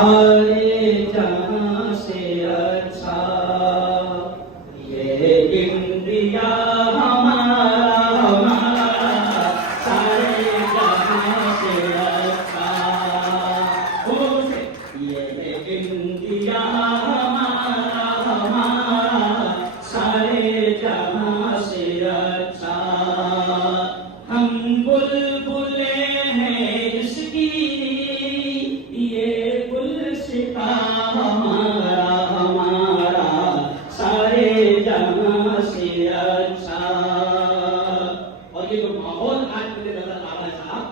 सारे जहां से अच्छा ये इंडिया हमारा हमारा सारे जहां से अच्छा ये इंडिया हमारा हमारा सारे जहां से अच्छा हम बुलबुले हैं इसकी ये गुलसिता हमारा हमारा सारे जहां से अच्छा। और ये जो माहौल आज मुझे नजर आ रहा है साहब,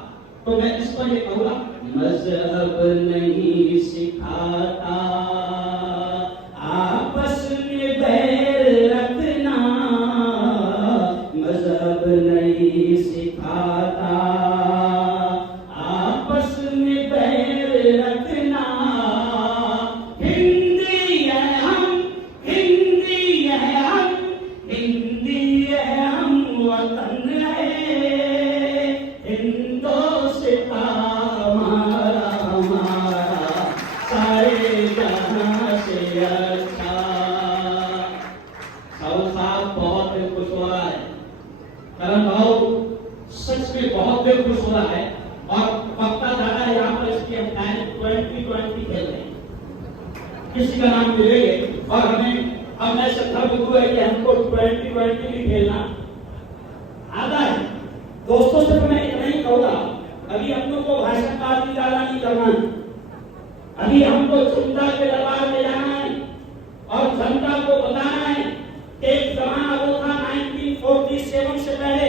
तो मैं इस पर ये कहूँगा, मजहब नहीं सिखाता आपस में बैर रखना, मजहब नहीं सिखाता आपस में बैर रखना। हिंदी है हम, हिंदी है हम, हिंदी है हम, वतन है हिंदुस्तान हमारा हमारा सारे जहां से अच्छा। साहब बहुत दिल खुश हो रहा है, करण भाव सच में बहुत दिल खुश हो रहा है। और वक्ता दादा यहाँ पर इसकी हम 2020 खेल रहे हैं, किसी का नाम मिलेंगे और हमें अब मैं श्रद्धा बिंदु है कि हमको 2020 भी खेलना आता है। दोस्तों से मैं इतना ही कहूँगा, अभी हम लोग को भाषणबाजी ज्यादा नहीं करना है, अभी हमको जनता के दरबार में जाना है और जनता को बताना है कि एक जमाना वो था 1947 से पहले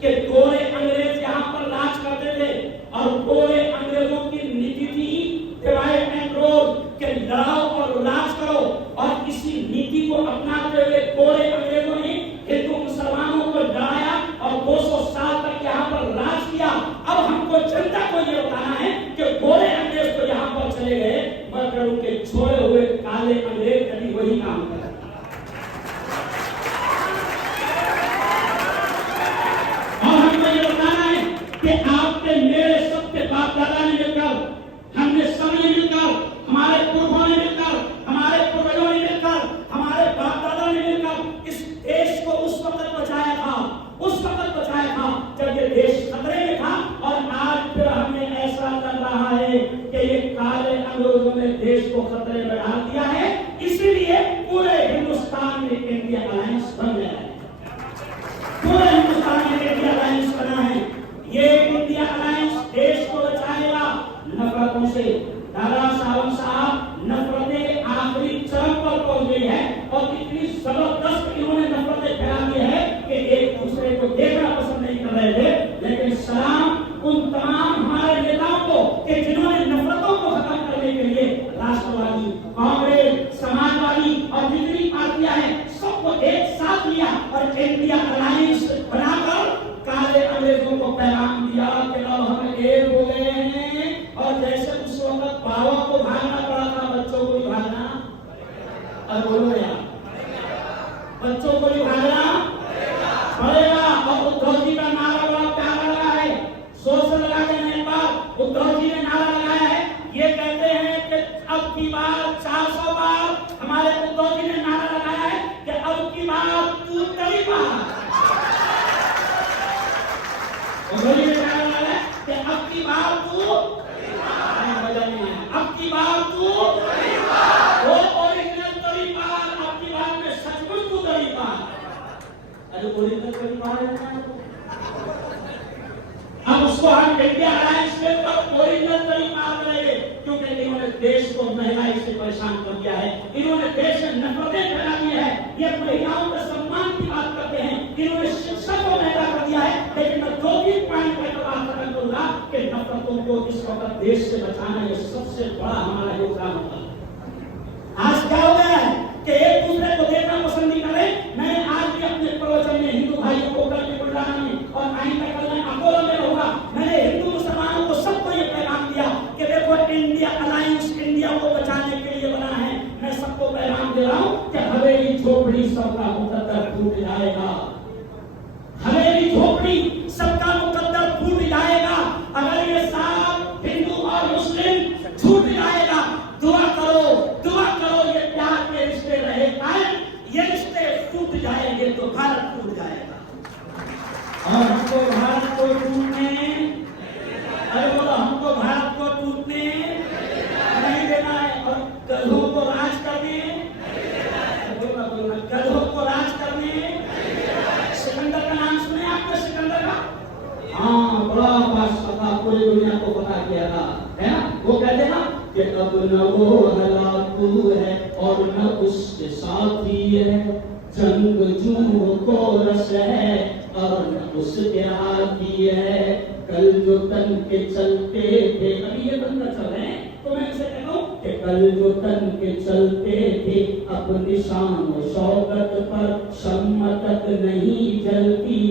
कि गोरे अंग्रेज यहाँ पर राज करते थे और गोरे अंग्रेजों की नीति थी डिवाइड एंड रूल के लड़ाओ और राज करो। और इसी नीति को अपनाते हुए गोरे अंग्रेजों ने हिंदू मुसलमानों को लड़ाया और 200 साल तक यहाँ पर राज किया। अब हमको जनता को ये बताना है कि गोरे अंग्रेज तो यहाँ पर चले गए मगर उनके छोड़े हुए काले अंग्रेज अभी वही काम कर रहे हैं। और हमको ये बताना है कि आपके मेरे सबके बाप दादा ने मिलकर, हमने सबने मिलकर, हमारे पुरखों ने मिलकर, हमारे पूर्वजों ने मिलकर, हमारे बाप दादा ने मिलकर इस देश को उस वक्त बचाया था, उस वक्त बचाया था जब ये देश खतरे में था। और आज फिर हमें ऐसा लग रहा है कि ये काले अंग्रेजों ने देश को खतरे में डाल दिया है, इसलिए पूरे हिंदुस्तान में इंडिया अलायंस बन गया है, पूरे हिंदुस्तान में इंडिया अलायंस बना है। ये इंडिया अलायंस देश को बचाएगा नफरतों से। दादा साहब नफरतें आखिरी चरम पर पहुंच गई है और इतनी जबरदस्त इन्होंने नफरतें फैला दी है कि एक दूसरे को देखना पसंद नहीं कर रहे थे। लेकिन सलाम उन तमाम हमारे नेताओं को कि जिन्होंने नफरतों को खत्म करने के लिए राष्ट्रवादी, कांग्रेस, समाजवादी और जितनी पार्टियां हैं सबको एक साथ लिया और इंडिया अलायंस बनाकर काले अंग्रेजों को पैगाम दिया कि अब हम एक हो गए हैं। और जैसे उस वक्त बाबा को भागना पड़ा था, बच्चों को भी भागना, और बोलो यार बच्चों को भी भागना पड़ेगा। और उद्धव जी का नारा बड़ा प्यारा लगा है, सोशल लगा देने पर उद्धव जी ने नारा लगाया है, ये कहते हैं कि अब की बार 400 बार हमारे उद्धव जी ने नारा लगाया है कि अब की बार तू तेरी बार, उद्धव जी ने नारा लगाया कि अब की बार तू, अब की बार तू वो ओरिजिनल तेरी बार, अब की बार में सचमुच तू तेरी बार। अरे ओरिजिनल तेरी बार है ना, अब उसको हम इंडिया अलायंस में पर ओरिजिनल तेरी बार बनाएंगे, क्योंकि इन्होंने देश को महंगाई से परेशान कर दिया है, इन्होंने देश में नफरतें फैला दी है, ये महिलाओं के सम्मान की बात करते हैं, इन्होंने शिक्षा को महंगा कर दिया है। लेकिन मैं 2-3 पॉइंट पर बात करूंगा कि नफरतों को इस वक्त देश से बचाना ये सबसे बड़ा हमारा योगदान होगा। आज क्या हो गया है कि एक दूसरे को देखना पसंद नहीं कर रहे। मैंने आज भी अपने प्रवचन में हिंदू भाइयों को कल के बुलडाना में और आइंदा कल मैं अकोला में रहूंगा, मैंने हिंदू मुसलमानों को सबको ये पैगाम दिया कि देखो इंडिया अलायंस इंडिया को बचाने के लिए बना है। मैं सबको पैगाम दे रहा हूँ कि हवेली झोपड़ी सबका मुकद्दर टूट जाएगा, हवेली झोपड़ी सबका मुकद्दर फूट जाएगा। अगर ये साथ हिंदू और मुस्लिम छूट जाएगा, अब न वो हलाकू है और न उसके साथी है, जंगजू को रस है और न उसके हाथी है। कल जो तन के चलते थे, अभी ये बंदा चल रहे हैं तो मैं इसे कहूं कि कल जो तन के चलते थे अपनी शान शौकत पर शम्मा तक नहीं जलती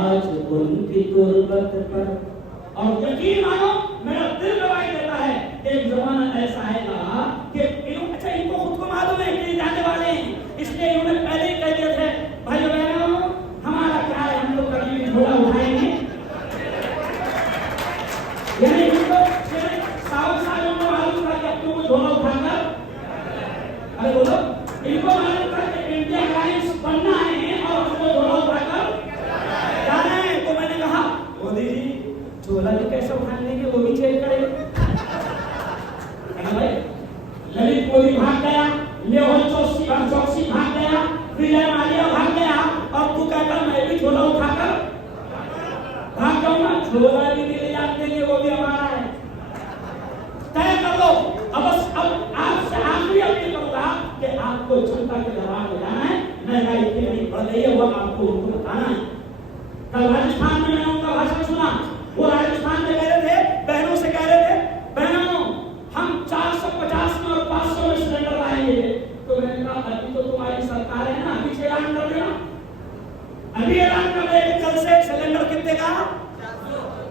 आज उनकी गुर्बत पर। और यकीन मानो मेरा दिल गवाही देता है एक जमाना ऐसा आएगा कि अच्छा इनको खुद को मालूम है कि जाने वाले हैं, इसलिए इन्होंने पहले ही कह दिए थे भाइयों बहनों हमारा क्या है, हम लोग कभी भी झोला उठाएंगे। यानी इनको साल सालों को मालूम था कि अपनों को झोला उठाकर, अरे बोलो, इनको मालूम था कि इंडिया अलायंस बनना है और हमको झोला उठाकर जाना है। तो मैंने कहा मोदी जी झोला भी कैसे उठा लेंगे, वो भी चेक करें भाई। ललित मोदी भाग गया, मेहुल चौकसी भाग गया, विजय माल्या भाग गया और तू कहता मैं भी झोला उठाकर भाग जाऊंगा। झोला भी ले जाते हैं, वो भी हमारा है, तय कर लो। अब आपसे आखिरी अपील करूंगा कि आपको जनता के दरबार में जाना है, महंगाई कितनी बढ़ गई है वो आपको उनको बताना है। कल राजस्थान में मैंने उनका भाषण सुना, वो राजस्थान में कह रहे थे, बहनों से कह रहे थे बहनों हम 450 में और 500 में सिलेंडर लाएंगे। तो मैंने कहा अभी तो तुम्हारी सरकार है ना, अभी ऐलान कर देना, अभी ऐलान कर दे कल से सिलेंडर कितने का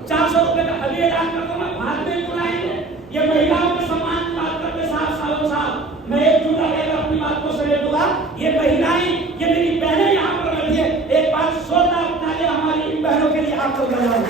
400 रुपए का, अभी ऐलान कर दो ना, बाद में बुलाएंगे। ये महिलाओं के सम्मान की बात करते सालों साल मैं एक जुड़ा कहकर अपनी बात को समेट दूंगा। ये महिलाएं, ये मेरी बहनें यहाँ पर बैठी है, एक बार जोरदार तालियां हमारी इन बहनों के लिए आप लोग बजाओ।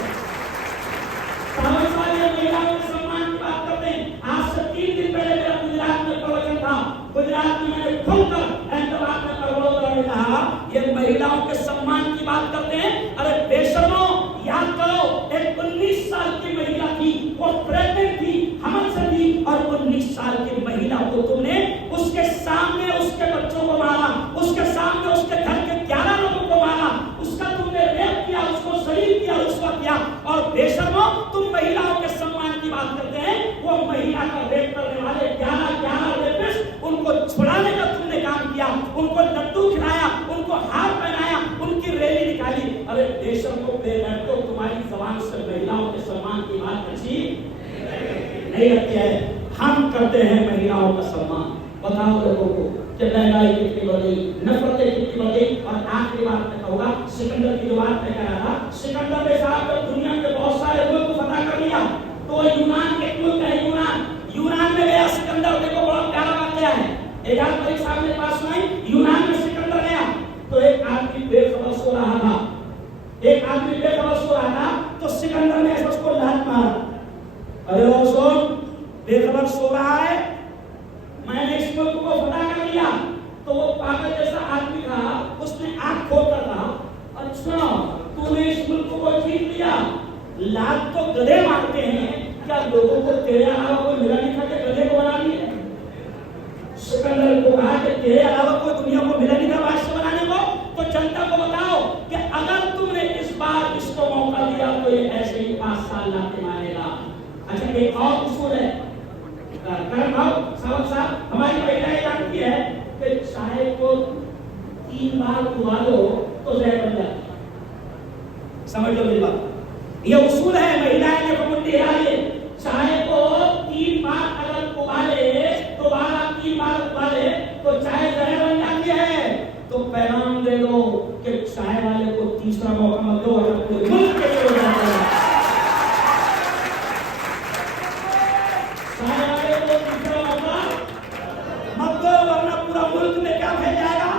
महिलाओं के सम्मान की बात करते हैं। आज से 3 दिन पहले मेरा गुजरात में प्रवचन था, गुजरात में मैंने खुलकर अहमदाबाद में वडोदरा में कहा ये महिलाओं के सम्मान की बात करते हैं। अरे बेशर्मो, याद करो एक 19 साल की महिला थी, वो प्रेग्नेंट थी, हमल से थी, और 19 साल की महिला को तुमने उसके सामने उसके बच्चों को मारा, उसके सामने उसके घर के 11 लोगों को मारा, उसका तुमने रेप किया, उसको शहीद किया, उसका किया। और बेशर्मो तुम महिलाओं के सम्मान की बात करते हैं, वो महिला का रेप करने वाले 11 रेपिस्ट, उनको छुड़ाने का तुमने काम किया, उनको लड्डू खिलाया, उनको हार पहनाया, उनकी रैली निकाली। अरे बेशर्मो बेगैरतो, तुम्हारी जबान से महिलाओं के सम्मान की बात अच्छी नहीं लगती है। हम करते हैं महिलाओं का सम्मान। बताओ लोगों को कि महंगाई कितनी बढ़ गई, नफरतें कितनी बढ़ गई। और आखिरी बात मैं कहूँगा, सिकंदर की जो बात मैं कह रहा था, सिकंदर ने साहब जब दुनिया के बहुत सारे मुल्क को फतह कर लिया तो यूनान के मुल्क है, यूनान में गया सिकंदर। देखो बड़ा प्यारा वाकया है, एजाज मलिक साहब ने पास सुनाई, यूनान में सिकंदर गया तो एक आदमी बेखबर सो रहा था, तो सिकंदर ने ऐसा उसको लात मारा, अरे वो सुन बेखबर सो रहा है, मैंने इस मुल्क को फतह कर लिया। तो वो पागल जैसा आदमी था, उसने आंख खोलकर कहा अच्छा तूने इस मुल्क को जीत लिया, लात तो गधे मारते हैं, क्या लोगों को तेरे अलावा कोई मिला नहीं था कि गधे को बना दिया? सिकंदर को कहा कि तेरे अलावा कोई दुनिया को मिला नहीं था बादशाह बनाने को, तो जनता को बताओ कि अगर तुमने इस बार इसको मौका दिया तो ये ऐसे ही 5 साल लाते मारेगा। अच्छा एक और उसूल है, करण भाव साहब हमारी महिलाएं जानती है कि चाय को 3 बार उबालो तो जहर बन जाती है। समझ लो मेरी बात, ये उसूल है, महिलाएं ने कबूल किया है। चाय को 3 बार अगर उबाले, दोबारा 3 बार उबाले तो चाय जहर बन जाती है। तो पैगाम दे दो कि चाय वाले को तीसरा मौका मत दो, अगर पूरे मुल्क के लिए हो जाता है चाय वाले को तीसरा मौका मत दो, वरना पूरा मुल्क में क्या फैल जाएगा,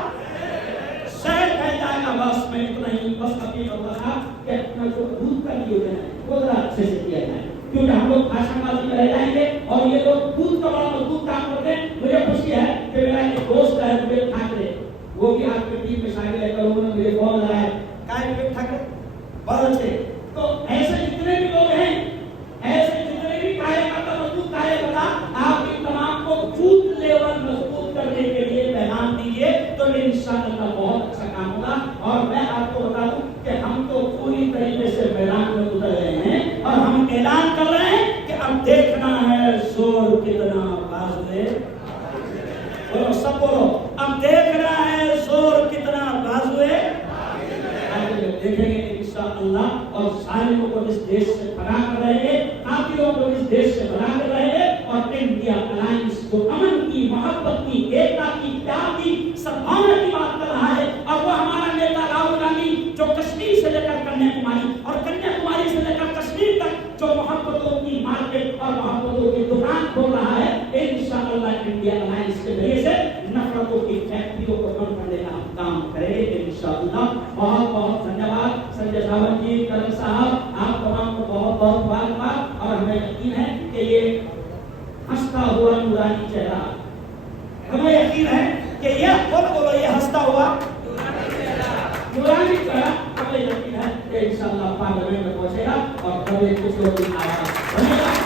शहर फैल जाएगा। बस मैं इतना ही बस अपील करता था कि अपना जो दूध का नियोजन है वो जरा अच्छे से किया जाए, क्योंकि हम लोग भाषणबाजी में रह जाएंगे और ये लोग दूध का बड़ा मजबूत काम करते हैं। मुझे खुशी है कि मेरा एक दोस्त है विवेक ठाकरे, वो भी आपके टीम में शामिल है, कल उन्होंने मुझे फोन लगाया, कहा विवेक ठाकरे बहुत अच्छे। तो ऐसे जितने भी लोग हैं, ऐसे जितने भी कार्यकर्ता मजबूत कार्यकर्ता, आप इन तमाम को बूथ लेवल मजबूत करने के लिए पैगाम दीजिए, तो इंशाअल्लाह बहुत अच्छा काम होगा। और मैं आपको बता दूं कि हम तो पूरी तरीके से मैदान में उतर रहे हैं और हम ऐलान कर रहे हैं कि अब देखना है जोर कितना बाजुए, बोलो सब बोलो, अब देख रहा है जोर कितना बाजुए, देखेंगे इंशाअल्लाह। और सालिमों को इस देश से भगा कर रहेंगे, काफिरों को इस देश से भगा कर रहेंगे, और इंडिया अलायंस जो अमन की, मोहब्बत की, एकता की, प्यार की, सद्भावना की बात कर रहा है। और वो हमारा नेता राहुल गांधी जो कश्मीर से लेकर कन्याकुमारी और कन्याकुमारी से लेकर कश्मीर तक जो मोहब्बतों की मार्केट और मोहब्बतों की दुकान खोल रहा है, इंशाअल्लाह इंडिया अलायंस के जरिए से नफरतों की फैक्ट्रियों को बंद करने का हम काम करेंगे इंशाअल्लाह। बहुत बहुत धन्यवाद संजय सावंत जी, करण साहब, आप तमाम को बहुत बहुत मुबारकबाद। और हमें यकीन है कि ये हंसता हुआ नूरानी चेहरा, हमें यकीन है कि यह बोलो ये हंसता हुआ नूरानी चेहरा, हमें यकीन है कि इंशाअल्लाह पार्लियामेंट में पहुंचेगा और कभी कुछ लोग आएगा।